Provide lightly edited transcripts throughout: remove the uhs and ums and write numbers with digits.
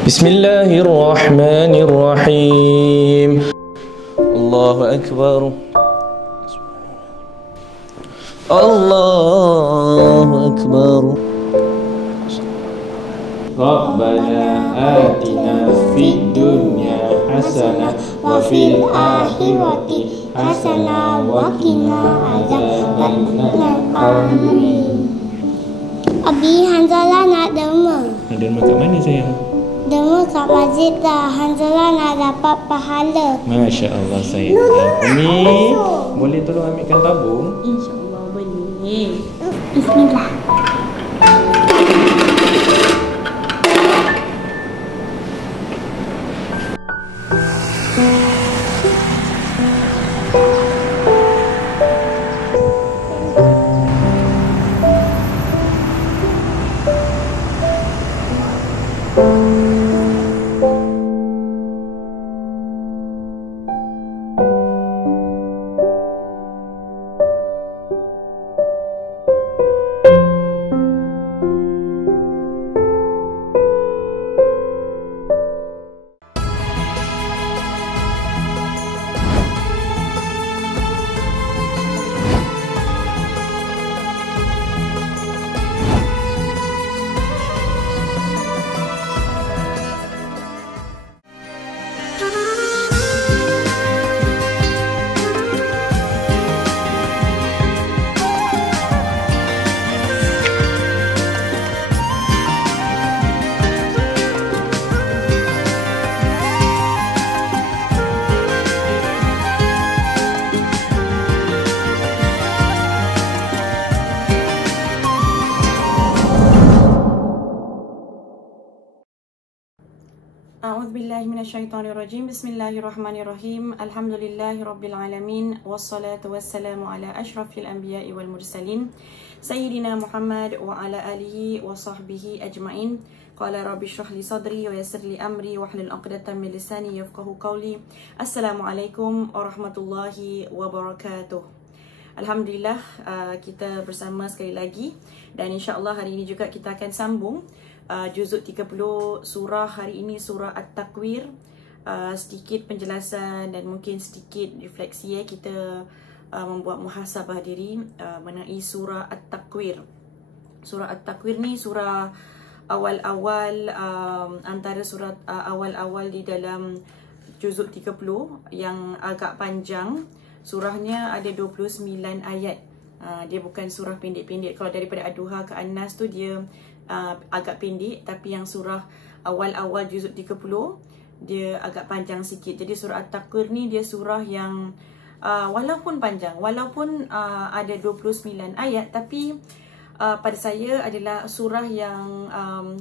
Bismillahirrahmanirrahim. Allahu Akbar. Allahu Akbar. Rabbana atina fid dunya hasanah wa fil akhirati hasanah wa qina adzabannar. Amin. Abi Hanzalah nak derma. Nak derma kat mana sayang? Derma kat masjid dah. Hanzalah nak dapat pahala. Masya Allah sayang. Umi, boleh tolong ambilkan tabung? InsyaAllah boleh. Bismillah. A'udzubillahiminasyaitonirrajim. Bismillahirrahmanirrahim. Alhamdulillahirabbil wassalatu wassalamu ala asyrafil anbiya'i wal mursalin sayyidina Muhammad wa ala alihi wa sahbihi ajma'in. Qala rabbi shrah li sadri wa yassir li amri wahlul 'uqdatam min lisani yafqahu qawli. Assalamualaikum warahmatullahi wabarakatuh. Alhamdulillah, kita bersama sekali lagi dan insya-Allah hari ini juga kita akan sambung juzuk 30 surah hari ini, surah At-Takwir. Sedikit penjelasan dan mungkin sedikit refleksi kita membuat muhasabah diri mengenai surah At-Takwir. Surah At-Takwir ni surah awal-awal, antara surat awal-awal di dalam juzuk 30 yang agak panjang. Surahnya ada 29 ayat. Dia bukan surah pendek-pendek. Kalau daripada Ad-Duha ke An-Nas tu dia agak pendek, tapi yang surah awal-awal juzuk 30 dia agak panjang sikit. Jadi surah At-Takwir ni dia surah yang walaupun panjang, walaupun ada 29 ayat, tapi pada saya adalah surah yang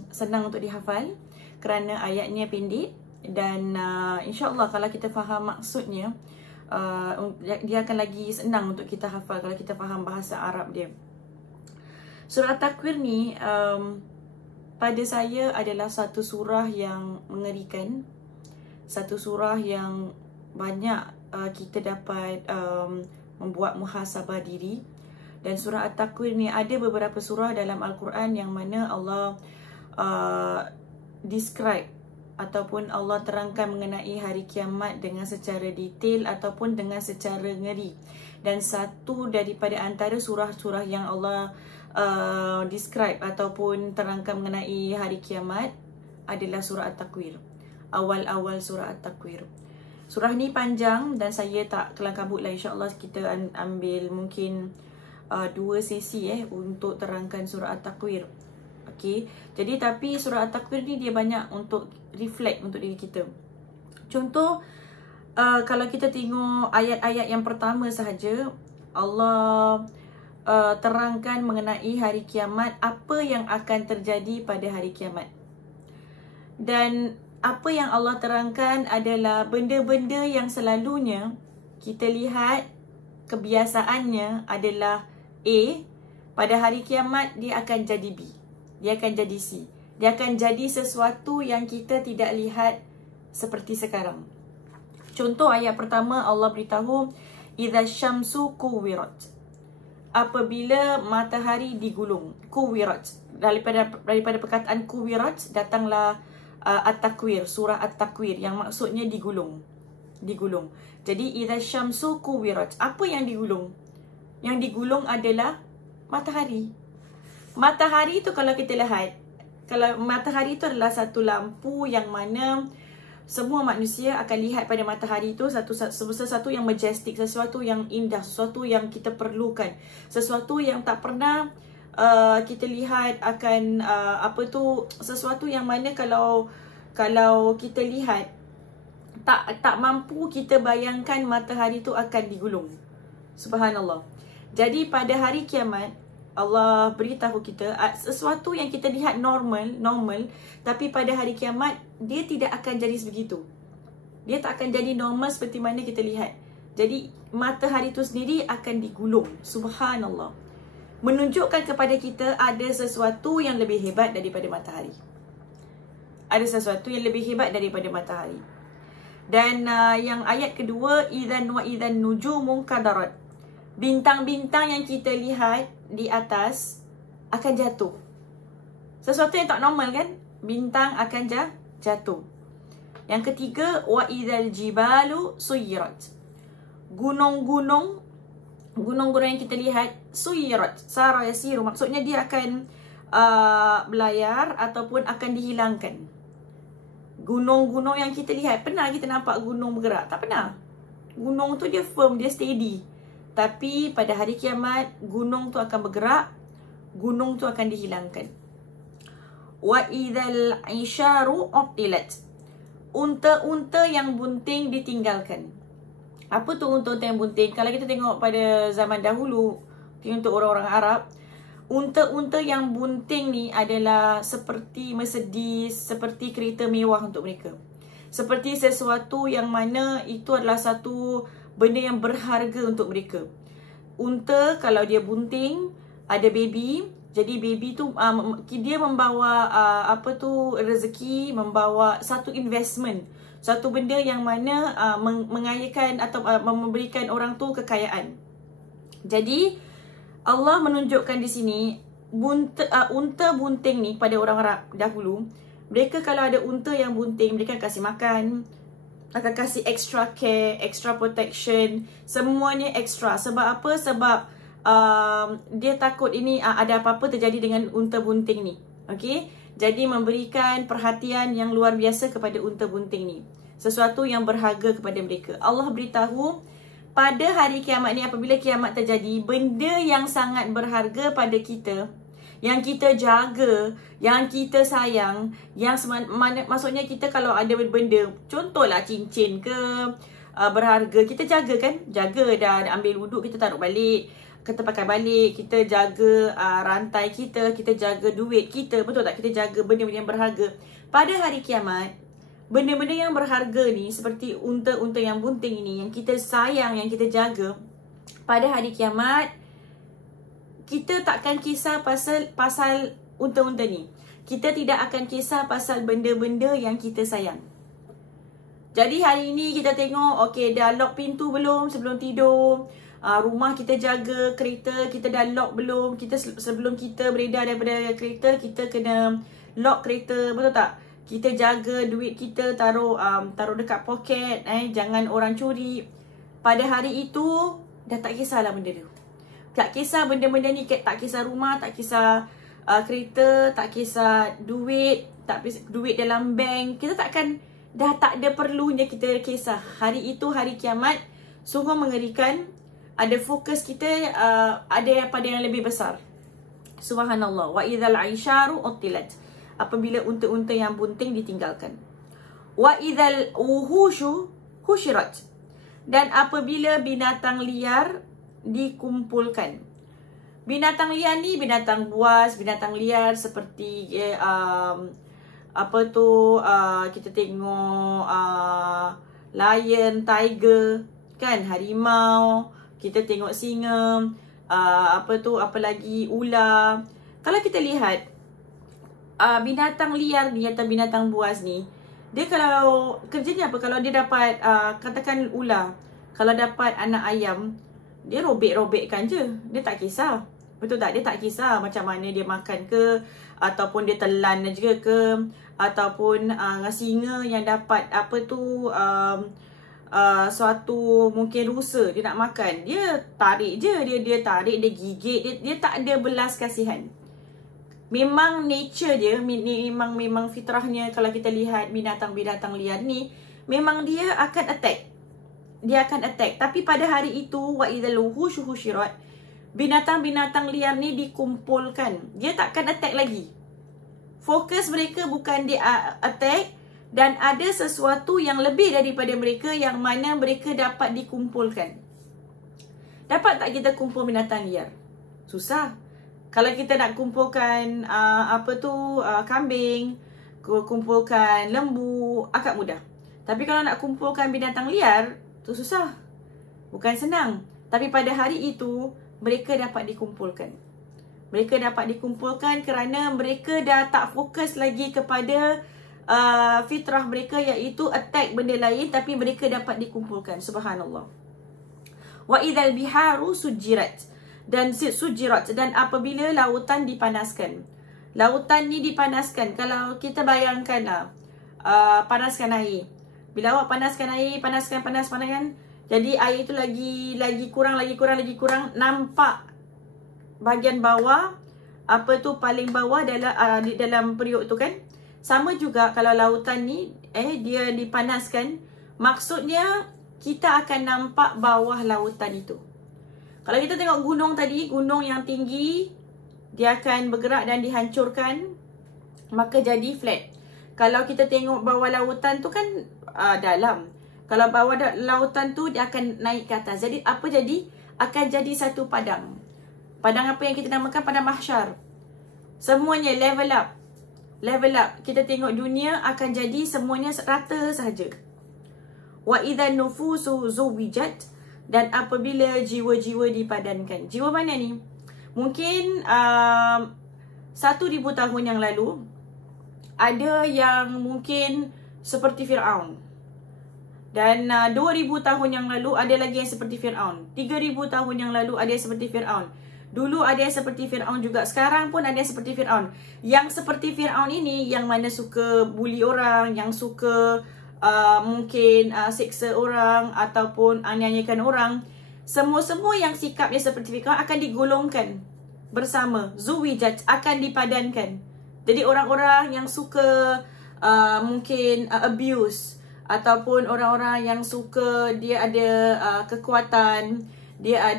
senang untuk dihafal kerana ayatnya pendek dan insya-Allah kalau kita faham maksudnya, dia akan lagi senang untuk kita hafal kalau kita faham bahasa Arab dia. Surah At-Takwir ni pada saya adalah satu surah yang mengerikan, satu surah yang banyak kita dapat membuat muhasabah diri. Dan surah At-Takwir ni ada beberapa surah dalam Al-Quran yang mana Allah describe ataupun Allah terangkan mengenai hari kiamat dengan secara detail ataupun dengan secara ngeri. Dan satu daripada antara surah-surah yang Allah describe ataupun terangkan mengenai hari kiamat adalah surah At-Takwir. Awal-awal surah At-Takwir. Surah ni panjang dan saya tak kelang kabut lah. InsyaAllah kita ambil mungkin 2 sesi untuk terangkan surah At-Takwir. Okay. Jadi tapi surah At-Takwir ni dia banyak untuk reflect untuk diri kita. Contoh, kalau kita tengok ayat-ayat yang pertama sahaja, Allah terangkan mengenai hari kiamat, apa yang akan terjadi pada hari kiamat. Dan apa yang Allah terangkan adalah benda-benda yang selalunya kita lihat kebiasaannya adalah A, pada hari kiamat dia akan jadi B, dia akan jadi C, dia akan jadi sesuatu yang kita tidak lihat seperti sekarang. Contoh ayat pertama Allah beritahu idza syamsu kuwirat, apabila matahari digulung. Kuwirat, daripada perkataan kuwirat datanglah At-Takwir, surah At-Takwir yang maksudnya digulung. Digulung. Jadi idza syamsu kuwirat. Apa yang digulung? Yang digulung adalah matahari. Matahari itu kalau kita lihat, kalau matahari itu adalah satu lampu yang mana semua manusia akan lihat pada matahari itu sesuatu yang majestik, sesuatu yang indah, sesuatu yang kita perlukan, sesuatu yang tak pernah kita lihat akan sesuatu yang mana kalau kita lihat tak mampu kita bayangkan matahari itu akan digulung. Subhanallah. Jadi pada hari kiamat Allah beritahu kita sesuatu yang kita lihat normal, tapi pada hari kiamat dia tidak akan jadi sebegitu. Dia tak akan jadi normal seperti mana kita lihat. Jadi matahari itu sendiri akan digulung. Subhanallah. Menunjukkan kepada kita ada sesuatu yang lebih hebat daripada matahari. Ada sesuatu yang lebih hebat daripada matahari. Dan yang ayat kedua, idzan wa idzan nujumun kadarat. Bintang-bintang yang kita lihat di atas akan jatuh. Sesuatu yang tak normal kan? Bintang akan jatuh. Yang ketiga, wa idzal jibalu suyirat. Gunung-gunung yang kita lihat suyirat, sara yasiru, maksudnya dia akan belayar ataupun akan dihilangkan. Gunung-gunung yang kita lihat, pernah kita nampak gunung bergerak? Tak pernah. Gunung tu dia firm, dia steady. Tapi pada hari kiamat, gunung tu akan bergerak, gunung tu akan dihilangkan. Wa idzal isyaru utilat. Unta-unta yang bunting ditinggalkan. Apa tu unta-unta yang bunting? Kalau kita tengok pada zaman dahulu, untuk orang-orang Arab, unta-unta yang bunting ni adalah seperti Mercedes, seperti kereta mewah untuk mereka. Seperti sesuatu yang mana itu adalah satu benda yang berharga untuk mereka. Unta kalau dia bunting, ada baby, jadi baby tu dia membawa rezeki, membawa satu investment, satu benda yang mana mengayakan atau memberikan orang tu kekayaan. Jadi Allah menunjukkan di sini unta bunting ni pada orang Arab dahulu. Mereka kalau ada unta yang bunting, mereka kasih makan, akan kasih extra care, extra protection, semuanya extra. Sebab apa? Sebab dia takut ini ada apa-apa terjadi dengan unta bunting ni. Okey? Jadi memberikan perhatian yang luar biasa kepada unta bunting ni. Sesuatu yang berharga kepada mereka. Allah beritahu pada hari kiamat ni, apabila kiamat terjadi, benda yang sangat berharga pada kita, yang kita jaga, yang kita sayang, yang maksudnya kita kalau ada benda, contohlah cincin ke berharga, kita jaga kan? Jaga, dah ambil wuduk, kita taruh balik, kita pakai balik, kita jaga rantai kita jaga duit kita, betul tak? Kita jaga benda-benda yang berharga. Pada hari kiamat, benda-benda yang berharga ni, seperti unta-unta yang bunting ini, yang kita sayang, yang kita jaga, pada hari kiamat, kita takkan kisah pasal unta-unta ni. Kita tidak akan kisah pasal benda-benda yang kita sayang. Jadi hari ini kita tengok, okey, dah lock pintu belum sebelum tidur? Rumah kita jaga, kereta kita dah lock belum? Kita sebelum kita beredar daripada kereta, kita kena lock kereta, betul tak? Kita jaga duit kita, taruh dekat poket, jangan orang curi. Pada hari itu dah tak kisahlah benda tu. Tak kisah benda-benda ni, tak kisah rumah, tak kisah kereta, tak kisah duit, tak kisah duit dalam bank. Kita dah tak ada perlunya kita kisah. Hari itu hari kiamat sungguh mengerikan. Ada fokus kita ada pada yang lebih besar. Subhanallah. Wa idzal aisyaru utilat. Apabila unta-unta yang bunting ditinggalkan. Wa idzal uhushu husyirat. Dan apabila binatang liar dikumpulkan. Binatang liar ni binatang buas, binatang liar seperti kita tengok lion, tiger, kan, harimau, kita tengok singa, apa lagi, ular. Kalau kita lihat binatang liar ni atau binatang buas ni, dia kalau kerjanya apa? Kalau dia dapat katakan ular, kalau dapat anak ayam, dia robek-robekkan je. Dia tak kisah. Betul tak? Dia tak kisah macam mana dia makan ke, ataupun dia telan je ke, ataupun singa yang dapat suatu mungkin rusa dia nak makan, dia tarik je, dia tarik, dia gigit, dia tak ada belas kasihan. Memang nature dia, memang fitrahnya. Kalau kita lihat binatang-binatang liar ni, memang dia akan attack. Tapi pada hari itu, wa idzal wuhushu husyirat, binatang-binatang liar ni dikumpulkan. Dia takkan attack lagi. Fokus mereka bukan dia attack, dan ada sesuatu yang lebih daripada mereka yang mana mereka dapat dikumpulkan. Dapat tak kita kumpul binatang liar? Susah. Kalau kita nak kumpulkan kambing, kumpulkan lembu, agak mudah. Tapi kalau nak kumpulkan binatang liar, tu susah. Bukan senang. Tapi pada hari itu, mereka dapat dikumpulkan. Mereka dapat dikumpulkan kerana mereka dah tak fokus lagi kepada fitrah mereka, iaitu attack benda lain, tapi mereka dapat dikumpulkan. Subhanallah. Wa idzal biharu sujirat, dan apabila lautan dipanaskan. Lautan ni dipanaskan. Kalau kita bayangkanlah, panaskan air. Bila awak panaskan air, panaskan, jadi air tu lagi kurang, nampak bahagian bawah, paling bawah dalam periuk tu kan. Sama juga kalau lautan ni dia dipanaskan, maksudnya kita akan nampak bawah lautan itu. Kalau kita tengok gunung tadi, gunung yang tinggi, dia akan bergerak dan dihancurkan, maka jadi flat. Kalau kita tengok bawah lautan tu kan dalam. Kalau bawah lautan tu dia akan naik ke atas. Jadi apa jadi? Akan jadi satu padang. Padang apa yang kita namakan padang mahsyar. Semuanya level up. Kita tengok dunia akan jadi semuanya rata sahaja. Wa idzan nufusu zuwijat, dan apabila jiwa-jiwa dipadankan. Jiwa mana ni? Mungkin 1,000 tahun yang lalu ada yang mungkin seperti Fir'aun. Dan 2,000 tahun yang lalu ada lagi yang seperti Fir'aun. 3,000 tahun yang lalu ada yang seperti Fir'aun. Dulu ada yang seperti Fir'aun juga. Sekarang pun ada yang seperti Fir'aun. Yang seperti Fir'aun ini, yang mana suka bully orang, yang suka mungkin seksa orang ataupun aniayakan orang. Semua yang sikapnya seperti Fir'aun akan digolongkan bersama. Zuwijat, akan dipadankan. Jadi orang-orang yang suka mungkin abuse, ataupun orang-orang yang suka dia ada kekuatan, dia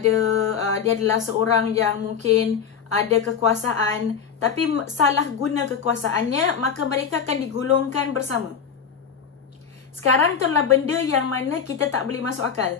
adalah seorang yang mungkin ada kekuasaan, tapi salah guna kekuasaannya, maka mereka akan digolongkan bersama. Sekarang itulah benda yang mana kita tak boleh masuk akal.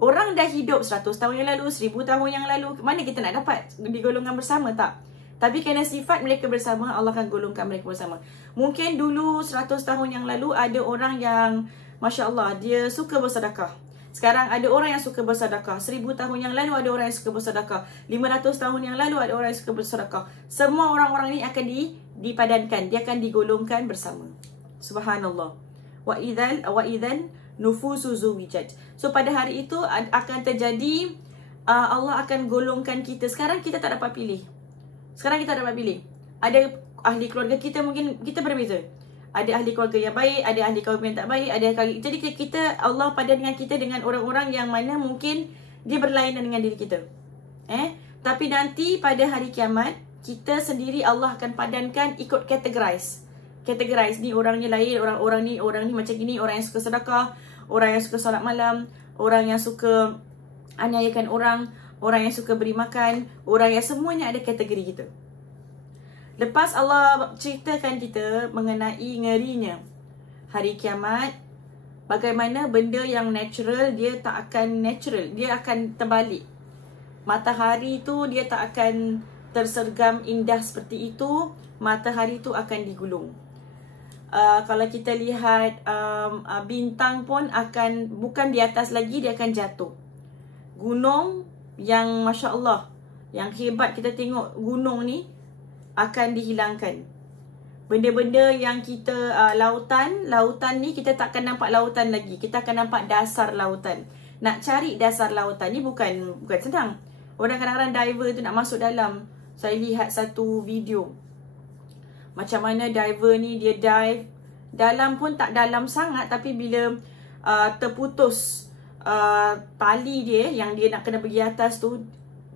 Orang dah hidup 100 tahun yang lalu, 1000 tahun yang lalu, mana kita nak dapat digolongkan bersama? Tak. Tapi kerana sifat mereka bersama, Allah akan golongkan mereka bersama. Mungkin dulu 100 tahun yang lalu ada orang yang Masya Allah, dia suka bersedekah. Sekarang ada orang yang suka bersedekah. 1000 tahun yang lalu ada orang yang suka bersedekah. 500 tahun yang lalu ada orang yang suka bersedekah. Semua orang-orang ini akan dipadankan. Dia akan digolongkan bersama. Subhanallah. Wa idzan nufusu zuwijat. So pada hari itu akan terjadi, Allah akan golongkan kita. Sekarang kita tak dapat pilih. Ada ahli keluarga kita, mungkin kita berbeza. Ada ahli keluarga yang baik, ada ahli keluarga yang tak baik, jadi kita, Allah padan dengan kita dengan orang-orang yang mana mungkin dia berlainan dengan diri kita. Tapi nanti pada hari kiamat, kita sendiri Allah akan padankan ikut categorize ni orangnya lain, orang ni macam gini, orang yang suka sedekah, orang yang suka solat malam, orang yang suka aniayakan orang yang suka beri makan, orang yang semuanya ada kategori kita. Lepas Allah ceritakan kita mengenai ngerinya hari kiamat, bagaimana benda yang natural dia tak akan natural, dia akan terbalik. Matahari tu dia tak akan tersergam indah seperti itu, matahari tu akan digulung. Kalau kita lihat bintang pun akan bukan di atas lagi, dia akan jatuh. Gunung yang Masya Allah, yang hebat, kita tengok gunung ni akan dihilangkan. Benda-benda yang kita lautan ni kita tak akan nampak lautan lagi. Kita akan nampak dasar lautan. Nak cari dasar lautan ni bukan senang. Orang kadang-kadang diver tu nak masuk dalam. Saya lihat satu video. Macam mana diver ni dia dive dalam pun tak dalam sangat, tapi bila terputus tali dia yang dia nak kena pergi atas tu,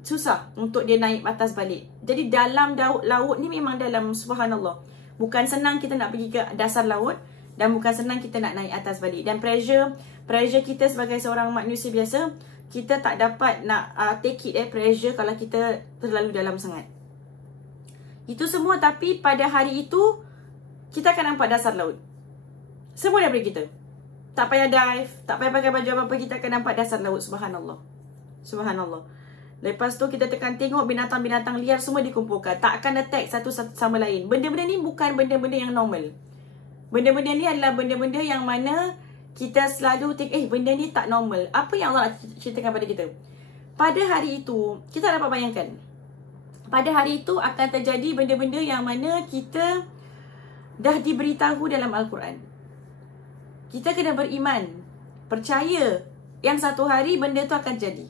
susah untuk dia naik atas balik. Jadi dalam laut ni memang dalam, subhanallah. Bukan senang kita nak pergi ke dasar laut, dan bukan senang kita nak naik atas balik. Dan pressure kita sebagai seorang manusia biasa, kita tak dapat nak take it pressure kalau kita terlalu dalam sangat. Itu semua, tapi pada hari itu kita akan nampak dasar laut. Semua daripada kita. Tak payah dive, tak payah pakai baju apa-apa, kita akan nampak dasar laut. Subhanallah. Subhanallah. Lepas tu kita tekan tengok binatang-binatang liar semua dikumpulkan. Tak akan attack satu sama lain. Benda-benda ni bukan benda-benda yang normal. Benda-benda ni adalah benda-benda yang mana kita selalu think, benda ni tak normal. Apa yang Allah ceritakan pada kita? Pada hari itu, kita dapat bayangkan. Pada hari itu akan terjadi benda-benda yang mana kita dah diberitahu dalam Al-Quran. Kita kena beriman, percaya yang satu hari benda tu akan jadi.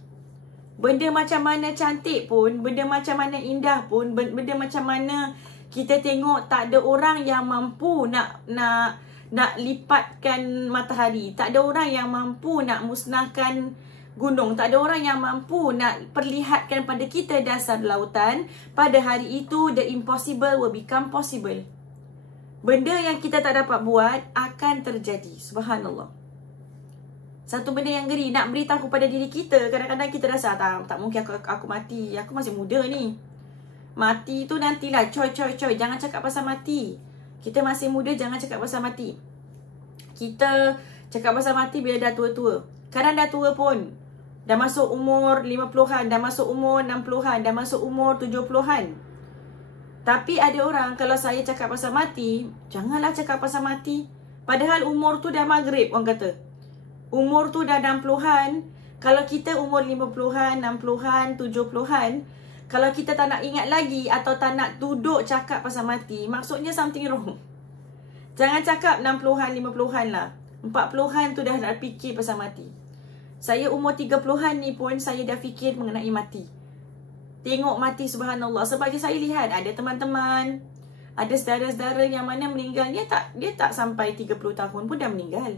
Benda macam mana cantik pun, benda macam mana indah pun, benda macam mana kita tengok tak ada orang yang mampu nak lipatkan matahari. Tak ada orang yang mampu nak musnahkan gunung. Tak ada orang yang mampu nak perlihatkan pada kita dasar lautan. Pada hari itu, the impossible will become possible. Benda yang kita tak dapat buat akan terjadi. Subhanallah. Satu benda yang ngeri, nak beritahu pada diri kita. Kadang-kadang kita rasa, tak mungkin aku mati. Aku masih muda ni. Mati tu nantilah. Coy. Jangan cakap pasal mati. Kita masih muda, jangan cakap pasal mati. Kita cakap pasal mati bila dah tua-tua. Kadang dah tua pun. Dah masuk umur 50-an, dah masuk umur 60-an, dah masuk umur 70-an. Tapi ada orang, kalau saya cakap pasal mati, janganlah cakap pasal mati. Padahal umur tu dah maghrib, orang kata. Umur tu dah 60-an. Kalau kita umur 50-an, 60-an, 70-an, kalau kita tak nak ingat lagi atau tak nak duduk cakap pasal mati, maksudnya something wrong. Jangan cakap 60-an, 50-an lah. 40-an tu dah nak fikir pasal mati. Saya umur 30-an ni pun saya dah fikir mengenai mati. Tengok mati, subhanallah. Sebab saya lihat ada teman-teman, ada saudara-saudara yang mana meninggal, dia tak sampai 30 tahun pun dah meninggal.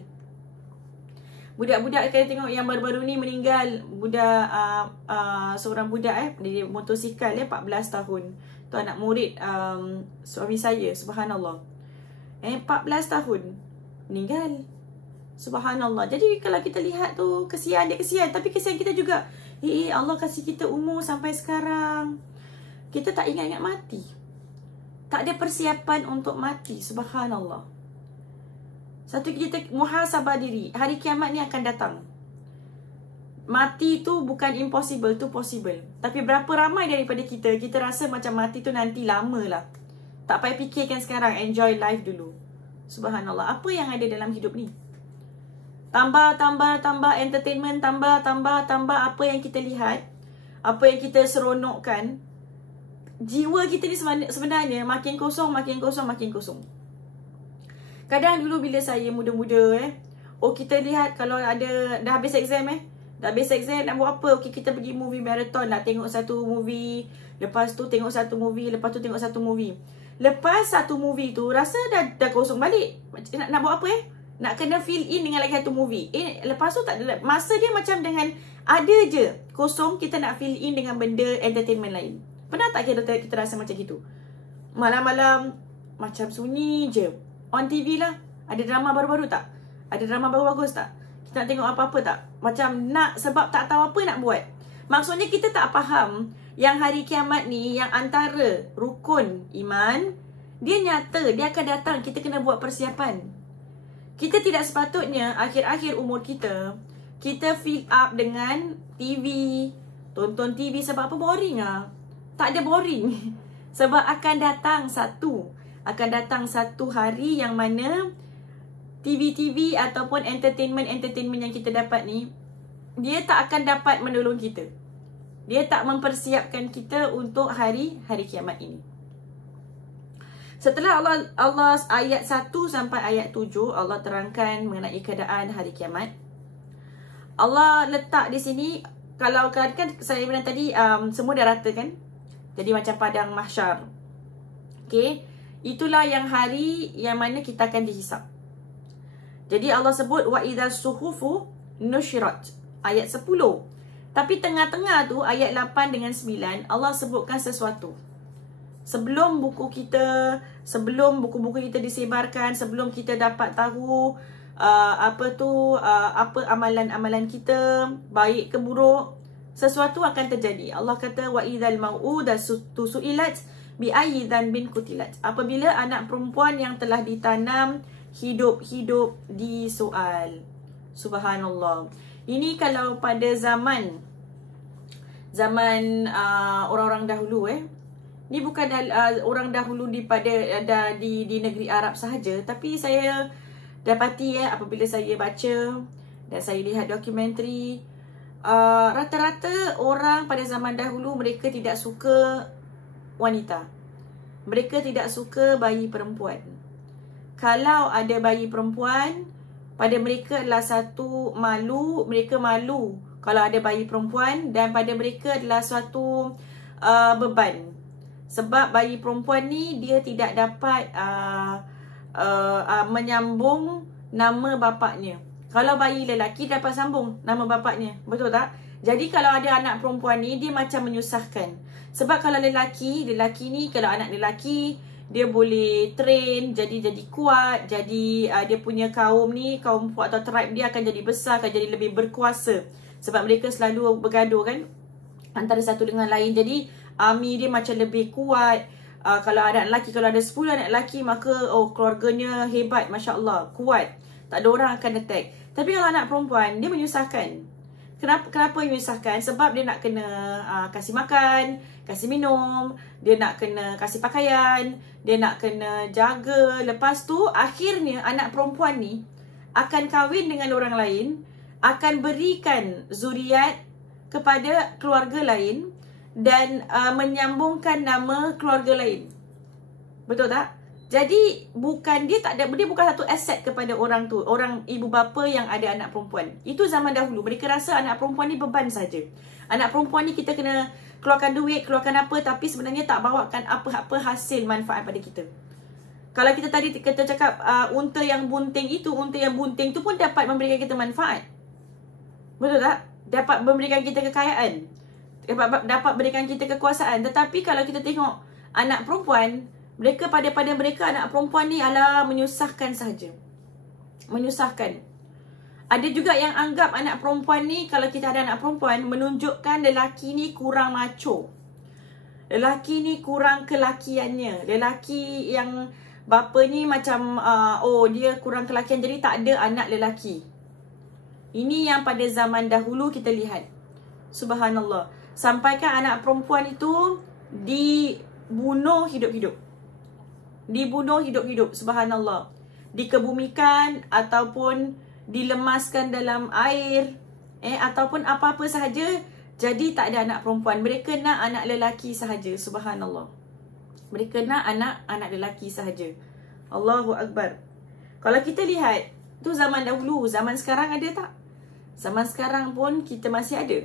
Budak-budak kita tengok yang baru-baru ni meninggal. Budak seorang budak dia motosikal 14 tahun. Tu anak murid suami saya, subhanallah. 14 tahun meninggal. Subhanallah. Jadi kalau kita lihat tu, kesian dia, kesian. Tapi kesian kita juga. Allah kasih kita umur sampai sekarang. Kita tak ingat-ingat mati. Tak ada persiapan untuk mati. Subhanallah. Satu, kita muhasabah diri. Hari kiamat ni akan datang. Mati tu bukan impossible, tu possible. Tapi berapa ramai daripada kita rasa macam mati tu nanti lama lah. Tak payah fikirkan sekarang. Enjoy life dulu. Subhanallah. Apa yang ada dalam hidup ni? Tambah entertainment, tambah apa yang kita lihat, apa yang kita seronokkan. Jiwa kita ni sebenarnya makin kosong. Kadang dulu bila saya muda-muda kita lihat kalau ada dah habis exam nak buat apa? Kita pergi movie marathon lah, tengok satu movie, lepas tu tengok satu movie, lepas tu tengok satu movie. Lepas satu movie tu rasa dah kosong balik. Nak buat apa nak kena fill in dengan lagi satu movie. Lepas tu tak ada. Masa dia macam dengan ada je kosong, kita nak fill in dengan benda entertainment lain. Pernah tak kita rasa macam gitu? Malam-malam macam sunyi je. On TV lah. Ada drama baru-baru tak? Ada drama bagus-bagus tak? Kita nak tengok apa-apa tak? Macam nak, sebab tak tahu apa nak buat. Maksudnya kita tak faham yang hari kiamat ni, yang antara rukun iman, dia nyata, dia akan datang. Kita kena buat persiapan. Kita tidak sepatutnya akhir-akhir umur kita fill up dengan TV, tonton TV. Sebab apa? Boring lah. Tak ada boring. Sebab akan datang satu hari yang mana TV ataupun entertainment yang kita dapat ni, dia tak akan dapat menolong kita. Dia tak mempersiapkan kita untuk hari kiamat ini. Setelah Allah ayat 1 sampai ayat 7, Allah terangkan mengenai keadaan hari kiamat. Allah letak di sini, kalau kan saya bilang tadi, semua dah rata kan? Jadi macam padang mahsyar. Okay? itulah yang hari yang mana kita akan dihisap. Jadi Allah sebut wa idzas suhufu nushirat, ayat 10. Tapi tengah-tengah tu ayat 8 dengan 9 Allah sebutkan sesuatu. Sebelum buku-buku kita disebarkan, sebelum kita dapat tahu apa amalan-amalan kita, baik ke buruk, sesuatu akan terjadi. Allah kata wa idzal mau'udatu su'ilat bi ayyi dhanbin qutilat. Apabila anak perempuan yang telah ditanam hidup-hidup disoal. Subhanallah. Ini kalau pada zaman orang-orang dahulu ni bukan orang dahulu di negeri Arab sahaja, tapi saya dapati apabila saya baca dan saya lihat dokumentari, rata-rata orang pada zaman dahulu mereka tidak suka wanita. Mereka tidak suka bayi perempuan. Kalau ada bayi perempuan, pada mereka adalah satu malu, mereka malu kalau ada bayi perempuan, dan pada mereka adalah suatu beban. Sebab bayi perempuan ni dia tidak dapat menyambung nama bapaknya. Kalau bayi lelaki dapat sambung nama bapaknya, betul tak? Jadi kalau ada anak perempuan ni dia macam menyusahkan. Sebab kalau lelaki ni, kalau anak lelaki, dia boleh train, jadi kuat, jadi dia punya kaum atau tribe dia akan jadi besar, akan jadi lebih berkuasa. Sebab mereka selalu bergaduh kan antara satu dengan lain. Jadi army dia macam lebih kuat. Kalau ada anak lelaki, kalau ada 10 anak lelaki, maka keluarganya hebat, Masya Allah, kuat. Tak ada orang akan attack. Tapi kalau anak perempuan, dia menyusahkan. Kenapa menyusahkan? Sebab dia nak kena kasih makan, kasih minum, dia nak kena kasih pakaian, dia nak kena jaga. Lepas tu akhirnya anak perempuan ni akan kahwin dengan orang lain, akan berikan zuriat kepada keluarga lain dan menyambungkan nama keluarga lain. Betul tak? Jadi dia bukan satu aset kepada orang tu, orang ibu bapa yang ada anak perempuan. Itu zaman dahulu. Mereka rasa anak perempuan ni beban saja. Anak perempuan ni kita kena keluarkan duit, keluarkan apa, tapi sebenarnya tak bawakan apa-apa hasil manfaat pada kita. Kalau kita cakap unta yang bunting itu pun dapat memberikan kita manfaat. Betul tak? Dapat memberikan kita kekayaan, dapat berikan kita kekuasaan. Tetapi kalau kita tengok anak perempuan, pada mereka anak perempuan ni adalah menyusahkan sahaja. Menyusahkan. Ada juga yang anggap anak perempuan ni, kalau kita ada anak perempuan, menunjukkan lelaki ni kurang macho. Lelaki ni kurang kelakiannya. Lelaki yang bapa ni macam dia kurang kelakian, jadi tak ada anak lelaki. Ini yang pada zaman dahulu kita lihat. Subhanallah. Sampaikan anak perempuan itu dibunuh hidup-hidup. Subhanallah. Dikebumikan ataupun dilemaskan dalam air, ataupun apa-apa sahaja. Jadi tak ada anak perempuan. Mereka nak anak lelaki sahaja. Subhanallah. Mereka nak anak lelaki sahaja. Allahu Akbar. Kalau kita lihat, tu zaman dahulu. Zaman sekarang ada tak? Zaman sekarang pun kita masih ada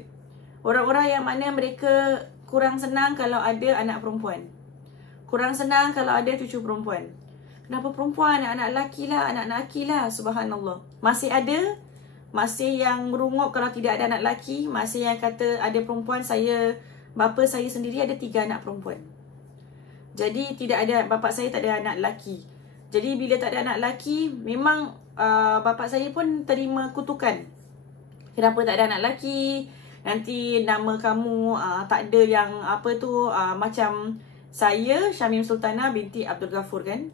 orang-orang yang mana mereka kurang senang kalau ada anak perempuan. Kurang senang kalau ada cucu perempuan. Kenapa perempuan? Anak lelaki lah. Subhanallah. Masih ada. Masih yang merungup kalau tidak ada anak lelaki. Masih yang kata ada perempuan. Bapa saya sendiri ada 3 anak perempuan. Jadi bapa saya tak ada anak lelaki. Jadi bila tak ada anak lelaki, memang bapa saya pun terima kutukan. Kenapa tak ada anak lelaki? Nanti nama kamu tak ada yang macam saya, Syamim Sultana binti Abdul Ghafur kan.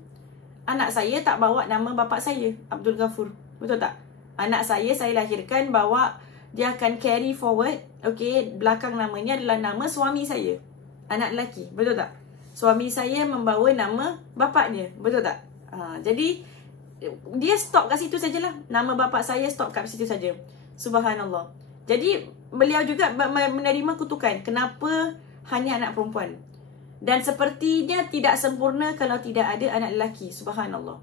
Anak saya tak bawa nama bapa saya, Abdul Ghafur. Betul tak? Anak saya lahirkan bawa, dia akan carry forward. Belakang namanya adalah nama suami saya. Anak lelaki. Betul tak? Suami saya membawa nama bapaknya. Betul tak? Jadi dia stop kat situ sajalah. Nama bapa saya stop kat situ saja. Subhanallah. Jadi beliau juga menerima kutukan. Kenapa hanya anak perempuan? Dan sepertinya tidak sempurna kalau tidak ada anak lelaki. Subhanallah.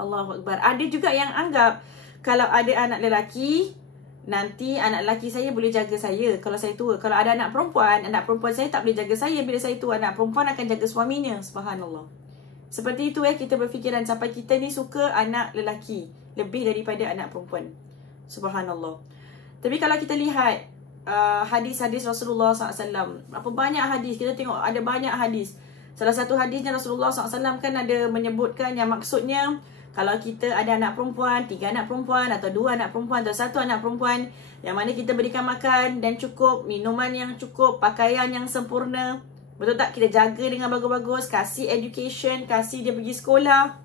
Allahu Akbar. Ada juga yang anggap kalau ada anak lelaki, nanti anak lelaki saya boleh jaga saya kalau saya tua. Kalau ada anak perempuan saya tak boleh jaga saya bila saya tua. Anak perempuan akan jaga suaminya. Subhanallah. Seperti itu kita berfikiran sampai kita ni suka anak lelaki lebih daripada anak perempuan. Subhanallah. Tapi kalau kita lihat hadis-hadis Rasulullah SAW, berapa banyak hadis, kita tengok ada banyak hadis. Salah satu hadisnya Rasulullah SAW kan ada menyebutkan yang maksudnya kalau kita ada anak perempuan, 3 anak perempuan atau 2 anak perempuan atau 1 anak perempuan, yang mana kita berikan makan dan cukup, minuman yang cukup, pakaian yang sempurna, betul tak? Kita jaga dengan bagus-bagus, kasih education, kasih dia pergi sekolah,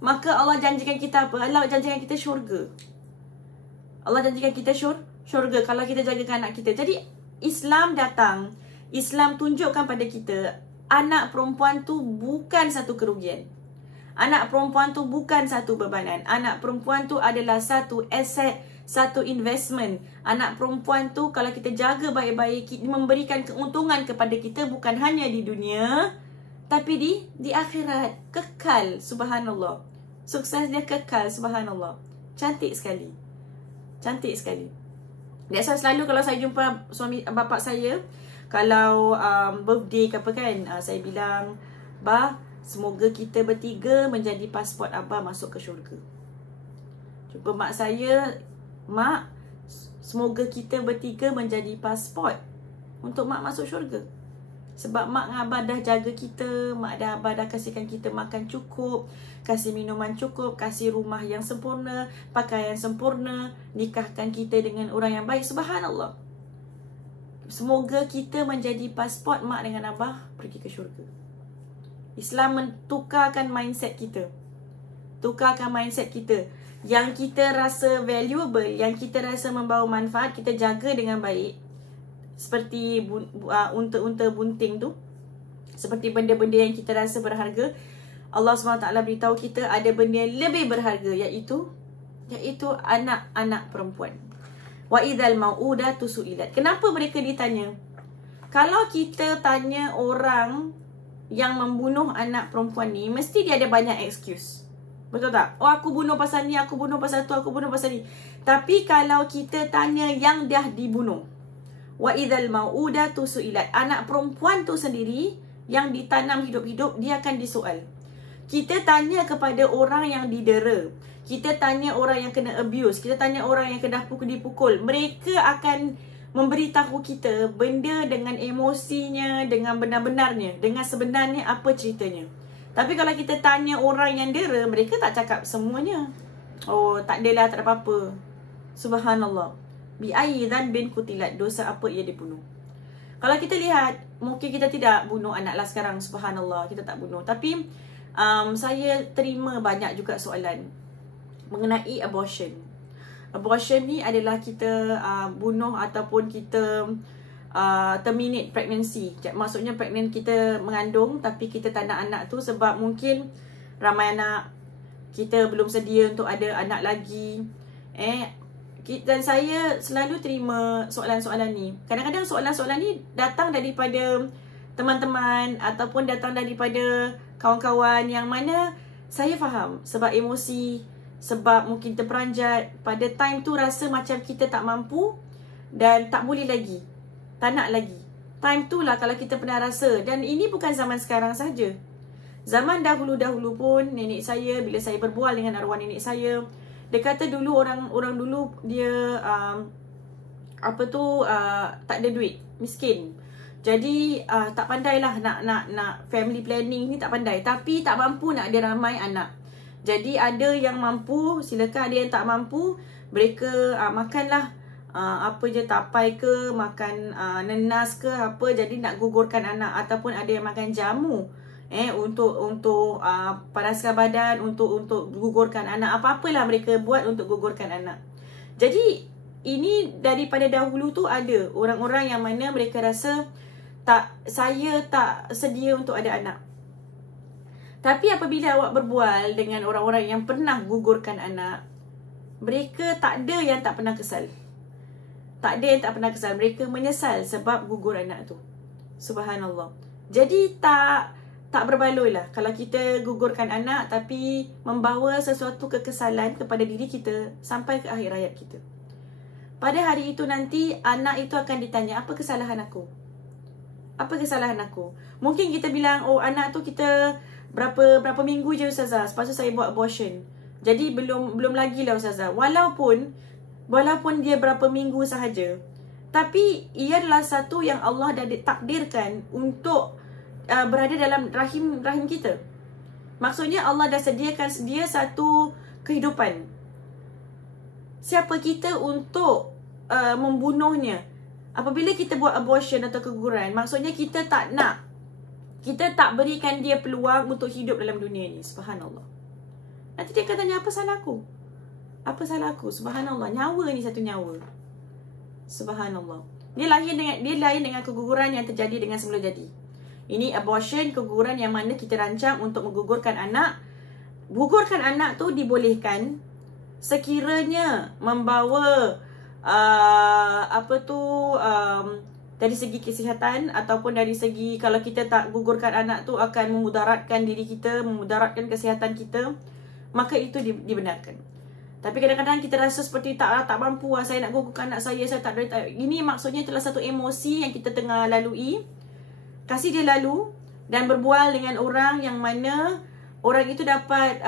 maka Allah janjikan kita apa? Allah janjikan kita syurga. Allah janjikan kita syurga kalau kita jagakan anak kita. Jadi Islam datang, Islam tunjukkan pada kita anak perempuan tu bukan satu kerugian. Anak perempuan tu bukan satu bebanan. Anak perempuan tu adalah satu aset, satu investment. Anak perempuan tu kalau kita jaga baik-baik, memberikan keuntungan kepada kita bukan hanya di dunia, tapi di akhirat. Kekal, subhanallah. Sukses dia kekal, subhanallah. Cantik sekali. Cantik sekali. That's why selalu kalau saya jumpa suami bapak saya, kalau birthday ke apa kan, saya bilang, "Bah, semoga kita bertiga menjadi pasport Abah masuk ke syurga." Jumpa mak saya, "Mak, semoga kita bertiga menjadi pasport untuk mak masuk syurga." Sebab mak dengan abah dah jaga kita, mak dan abah dah kasihkan kita makan cukup, kasih minuman cukup, kasih rumah yang sempurna, pakaian sempurna, nikahkan kita dengan orang yang baik. Subhanallah. Semoga kita menjadi pasport mak dengan abah pergi ke syurga. Islam mentukarkan mindset kita. Tukarkan mindset kita. Yang kita rasa valuable, yang kita rasa membawa manfaat, kita jaga dengan baik. Seperti unta-unta bunting tu, seperti benda-benda yang kita rasa berharga, Allah SWT beritahu kita ada benda yang lebih berharga, iaitu anak-anak perempuan. Wa idzal mau'udatu su'ilat. Kenapa mereka ditanya? Kalau kita tanya orang yang membunuh anak perempuan ni, mesti dia ada banyak excuse. Betul tak? Oh, aku bunuh pasal ni, aku bunuh pasal tu, aku bunuh pasal ni. Tapi kalau kita tanya yang dah dibunuh, wa idzal mau'udatu su'ilat, anak perempuan tu sendiri yang ditanam hidup-hidup, dia akan disoal. Kita tanya kepada orang yang didera, kita tanya orang yang kena abuse, kita tanya orang yang kena dipukul, mereka akan memberitahu kita benda dengan emosinya, dengan benar-benarnya, dengan sebenarnya apa ceritanya. Tapi kalau kita tanya orang yang dera, mereka tak cakap semuanya. Oh, tak adalah, tak ada apa-apa. Subhanallah. Bi'ayyi dhanbin qutilat, dosa apa ia dibunuh. Kalau kita lihat, mungkin kita tidak bunuh anak lah sekarang, subhanallah, kita tak bunuh. Tapi saya terima banyak juga soalan mengenai abortion. Abortion ni adalah kita bunuh ataupun kita terminate pregnancy. Maksudnya pregnant, kita mengandung tapi kita tak nak anak tu sebab mungkin ramai anak, kita belum sedia untuk ada anak lagi. Dan saya selalu terima soalan-soalan ni. Kadang-kadang soalan-soalan ni datang daripada teman-teman ataupun datang daripada kawan-kawan yang mana saya faham sebab emosi, sebab mungkin terperanjat. Pada time tu rasa macam kita tak mampu dan tak boleh lagi, tak nak lagi. Time tu lah kalau kita pernah rasa. Dan ini bukan zaman sekarang saja. Zaman dahulu-dahulu pun, nenek saya, bila saya berbual dengan arwah nenek saya, dia kata dulu orang dulu dia tak ada duit, miskin. Jadi tak pandailah nak family planning ni, tak pandai. Tapi tak mampu nak ada ramai anak. Jadi ada yang mampu, silakan. Ada yang tak mampu, mereka makanlah apa je, tapai ke, makan nenas ke apa, jadi nak gugurkan anak. Ataupun ada yang makan jamu untuk panaskan badan, untuk gugurkan anak. Apa-apalah mereka buat untuk gugurkan anak. Jadi ini daripada dahulu tu ada orang-orang yang mana mereka rasa saya tak sedia untuk ada anak. Tapi apabila awak berbual dengan orang-orang yang pernah gugurkan anak, mereka tak ada yang tak pernah kesal. Tak ada yang tak pernah kesal. Mereka menyesal sebab gugur anak tu. Subhanallah. Jadi tak berbaloi lah kalau kita gugurkan anak tapi membawa sesuatu kekesalan kepada diri kita sampai ke akhir hayat kita. Pada hari itu nanti anak itu akan ditanya, apa kesalahan aku? Apa kesalahan aku? Mungkin kita bilang, oh anak tu kita berapa minggu je Ustazah. Lepas tu saya buat abortion. Jadi belum lagi lah Ustazah. Walaupun dia berapa minggu sahaja, tapi ia adalah satu yang Allah dah takdirkan untuk berada dalam rahim kita. Maksudnya Allah dah sediakan dia satu kehidupan. Siapa kita untuk membunuhnya? Apabila kita buat abortion atau keguguran, maksudnya kita tak berikan dia peluang untuk hidup dalam dunia ni. Subhanallah. Nanti dia akan tanya, apa salah aku? Apa salah aku? Subhanallah. Nyawa ni satu nyawa. Subhanallah. Dia lain dengan keguguran yang terjadi dengan semula jadi. Ini abortion, keguguran yang mana kita rancang untuk menggugurkan anak. Gugurkan anak tu dibolehkan sekiranya membawa dari segi kesihatan ataupun dari segi kalau kita tak gugurkan anak tu akan memudaratkan diri kita, memudaratkan kesihatan kita, maka itu dibenarkan. Tapi kadang-kadang kita rasa seperti tak mampu saya nak gugurkan anak saya tak ada. Ini maksudnya itulah satu emosi yang kita tengah lalui. Kasih dia lalu dan berbual dengan orang yang mana orang itu dapat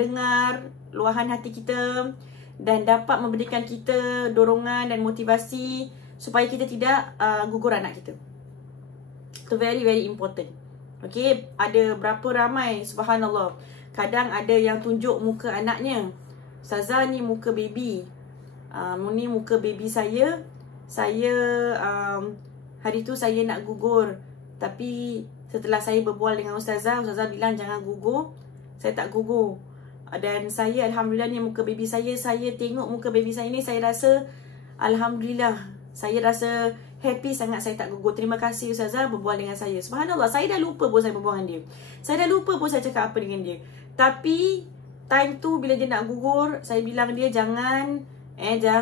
dengar luahan hati kita dan dapat memberikan kita dorongan dan motivasi supaya kita tidak gugur anak kita. Itu very very important. Okay, ada berapa ramai, subhanallah. Kadang ada yang tunjuk muka anaknya. Ustazah, ni muka baby. Ni muka baby saya. Hari tu saya nak gugur. Tapi setelah saya berbual dengan Ustazah bilang jangan gugur. Saya tak gugur. Dan saya alhamdulillah ni muka baby saya tengok muka baby saya ni, saya rasa alhamdulillah, saya rasa happy sangat saya tak gugur. Terima kasih Ustazah berbual dengan saya. Subhanallah, saya dah lupa pun saya berbual dengan dia. Saya dah lupa pun saya cakap apa dengan dia. Tapi time tu bila dia nak gugur, saya bilang dia jangan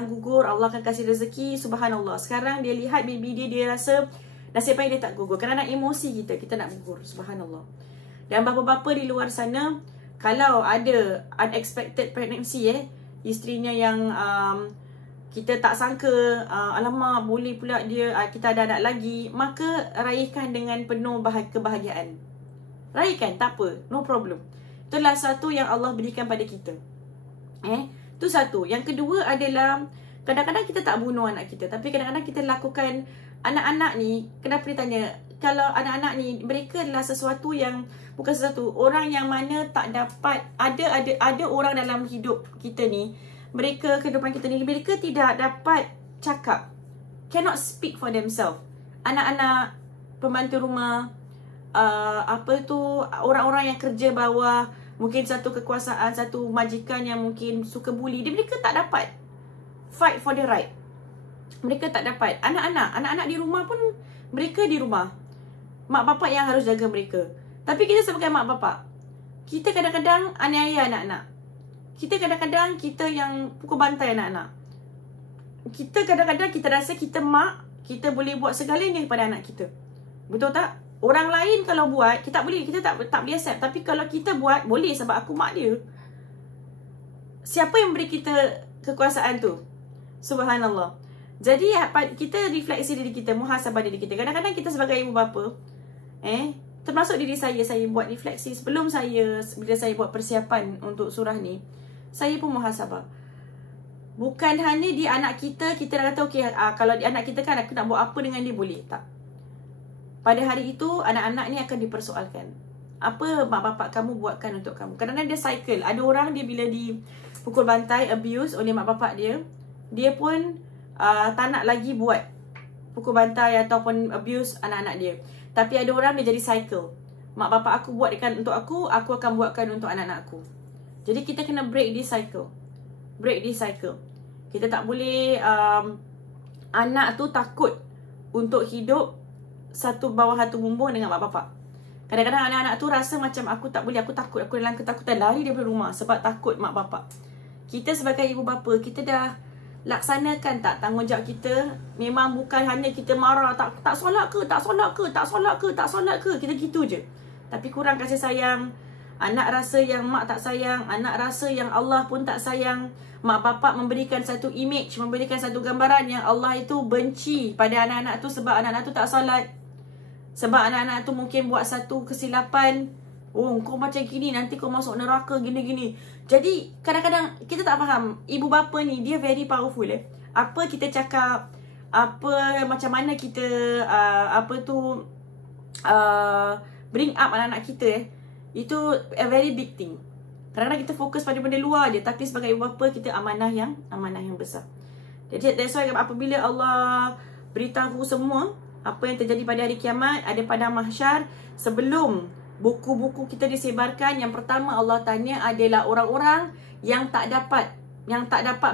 gugur, Allah akan kasih rezeki. Subhanallah, sekarang dia lihat baby dia rasa nasib baik dia tak gugur. Kerana emosi kita nak gugur. Subhanallah. Dan bapa-bapa di luar sana, kalau ada unexpected pregnancy, isterinya yang kita tak sangka, alamak boleh pula dia kita ada anak lagi, maka raihkan dengan penuh kebahagiaan. Raihkan, tak apa, no problem. Itulah satu yang Allah berikan pada kita. Itu satu. Yang kedua adalah kadang-kadang kita tak bunuh anak kita, tapi kadang-kadang kita lakukan. Anak-anak ni, kenapa ditanya? Kalau anak-anak ni, mereka adalah sesuatu yang bukan sesuatu orang yang mana tak dapat. Ada orang dalam hidup kita ni, mereka kehidupan kita ni, mereka tidak dapat cakap, cannot speak for themselves. Anak-anak, pembantu rumah, orang-orang yang kerja bawah, mungkin satu kekuasaan, satu majikan yang mungkin suka bully, mereka tak dapat fight for the right. Mereka tak dapat. Anak-anak di rumah pun, mereka di rumah, mak bapak yang harus jaga mereka. Tapi kita sebagai mak bapak, kita kadang-kadang aniaya anak-anak. Kita kadang-kadang kita yang pukul bantai anak-anak. Kita kadang-kadang kita rasa kita mak, kita boleh buat segalanya kepada anak kita. Betul tak? Orang lain kalau buat, kita tak boleh accept. Tapi kalau kita buat, boleh sebab aku mak dia. Siapa yang beri kita kekuasaan tu? Subhanallah. Jadi kita refleksi diri kita, muhasabah diri kita. Kadang-kadang kita sebagai ibu bapa, termasuk diri saya buat refleksi sebelum bila saya buat persiapan untuk surah ni, saya pun muhasabah. Bukan hanya di anak kita dah kata okey, kalau di anak kita kan aku nak buat apa dengan dia, boleh tak? Pada hari itu anak-anak ni akan dipersoalkan. Apa mak bapak kamu buatkan untuk kamu? Kadang-kadang dia cycle. Ada orang dia bila dipukul bantai, abuse oleh mak bapak dia, dia pun tak nak lagi buat pukul bantai ataupun abuse anak-anak dia. Tapi ada orang dia jadi cycle. Mak bapak aku buatkan untuk aku akan buatkan untuk anak-anak aku. Jadi kita kena break this cycle. Kita tak boleh anak tu takut untuk hidup bawah satu bumbung dengan mak bapak. Kadang-kadang anak-anak tu rasa macam aku tak boleh, aku takut, aku dalam ketakutan, lari daripada rumah sebab takut mak bapak. Kita sebagai ibu bapa, kita dah laksanakan tak tanggungjawab kita. Memang bukan hanya kita marah, tak solat ke, kita gitu je. Tapi kurang kasih sayang. Anak rasa yang mak tak sayang, anak rasa yang Allah pun tak sayang. Mak bapak memberikan satu image, memberikan satu gambaran yang Allah itu benci pada anak-anak tu sebab anak-anak tu tak solat. Sebab anak-anak tu mungkin buat satu kesilapan. Oh, kau macam gini, nanti kau masuk neraka gini-gini. Jadi kadang-kadang kita tak faham. Ibu bapa ni dia very powerful Apa kita cakap, apa macam mana kita bring up anak-anak kita itu a very big thing. Kadang-kadang kita fokus pada benda luar je, tapi sebagai ibu bapa kita amanah yang besar. Jadi that's why apabila Allah beritahu semua apa yang terjadi pada hari kiamat, ada pada mahsyar, sebelum buku-buku kita disebarkan, yang pertama Allah tanya adalah orang-orang yang tak dapat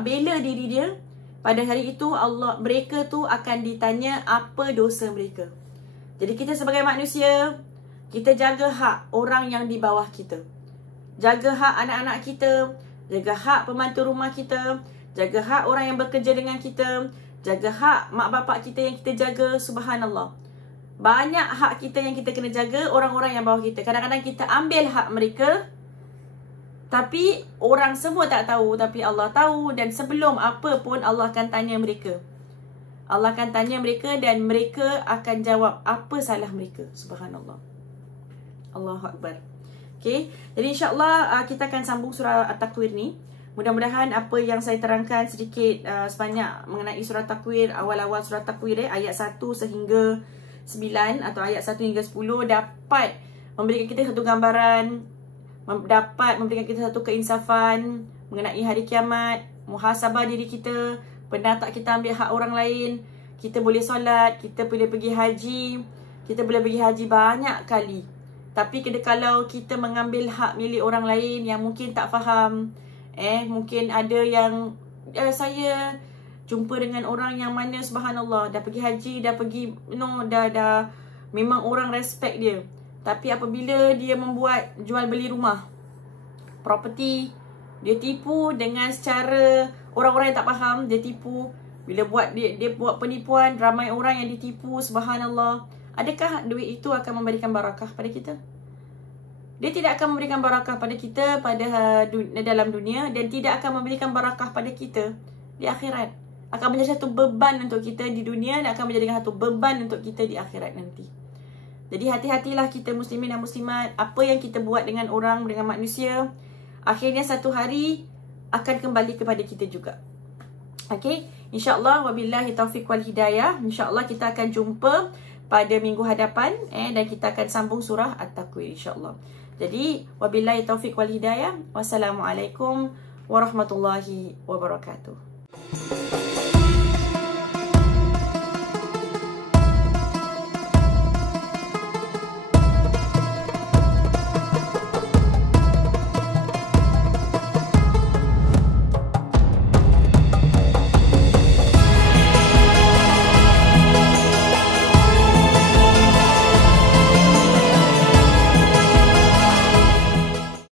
bela diri dia. Pada hari itu mereka tu akan ditanya apa dosa mereka. Jadi kita sebagai manusia, kita jaga hak orang yang di bawah kita. Jaga hak anak-anak kita, jaga hak pembantu rumah kita, jaga hak orang yang bekerja dengan kita, jaga hak mak bapak kita yang kita jaga. Subhanallah. Banyak hak kita yang kita kena jaga, orang-orang yang bawah kita. Kadang-kadang kita ambil hak mereka, tapi orang semua tak tahu, tapi Allah tahu. Dan sebelum apa pun Allah akan tanya mereka. Allah akan tanya mereka dan mereka akan jawab apa salah mereka. Subhanallah. Allahu Akbar. Okay, jadi insyaAllah kita akan sambung surah At-Takwir ni. Mudah-mudahan apa yang saya terangkan sedikit sebanyak mengenai surah Takwir, awal-awal surah Takwir ayat 1 sehingga 9 atau ayat 1 hingga 10 dapat memberikan kita satu gambaran, dapat memberikan kita satu keinsafan mengenai hari kiamat, muhasabah diri kita, pernah tak kita ambil hak orang lain, kita boleh solat, kita boleh pergi haji, kita boleh pergi haji banyak kali. Tapi kalau kita mengambil hak milik orang lain yang mungkin tak faham, mungkin ada yang saya jumpa dengan orang yang mana subhanallah dah pergi haji, dah pergi dah memang orang respect dia. Tapi apabila dia membuat jual beli rumah, property, dia tipu dengan secara orang-orang yang tak faham, dia tipu. Bila dia buat penipuan, ramai orang yang ditipu, subhanallah. Adakah duit itu akan memberikan barakah pada kita? Dia tidak akan memberikan barakah pada kita dalam dunia, dan tidak akan memberikan barakah pada kita di akhirat. Akan menjadi satu beban untuk kita di dunia dan akan menjadikan satu beban untuk kita di akhirat nanti. Jadi hati-hatilah kita muslimin dan muslimat. Apa yang kita buat dengan orang, dengan manusia, akhirnya satu hari akan kembali kepada kita juga. Okay, insyaAllah wabillahi taufiq wal hidayah. InsyaAllah kita akan jumpa pada minggu hadapan dan kita akan sambung surah At-Takwir insyaAllah. Jadi wabillahi taufiq wal hidayah. Wassalamualaikum warahmatullahi wabarakatuh.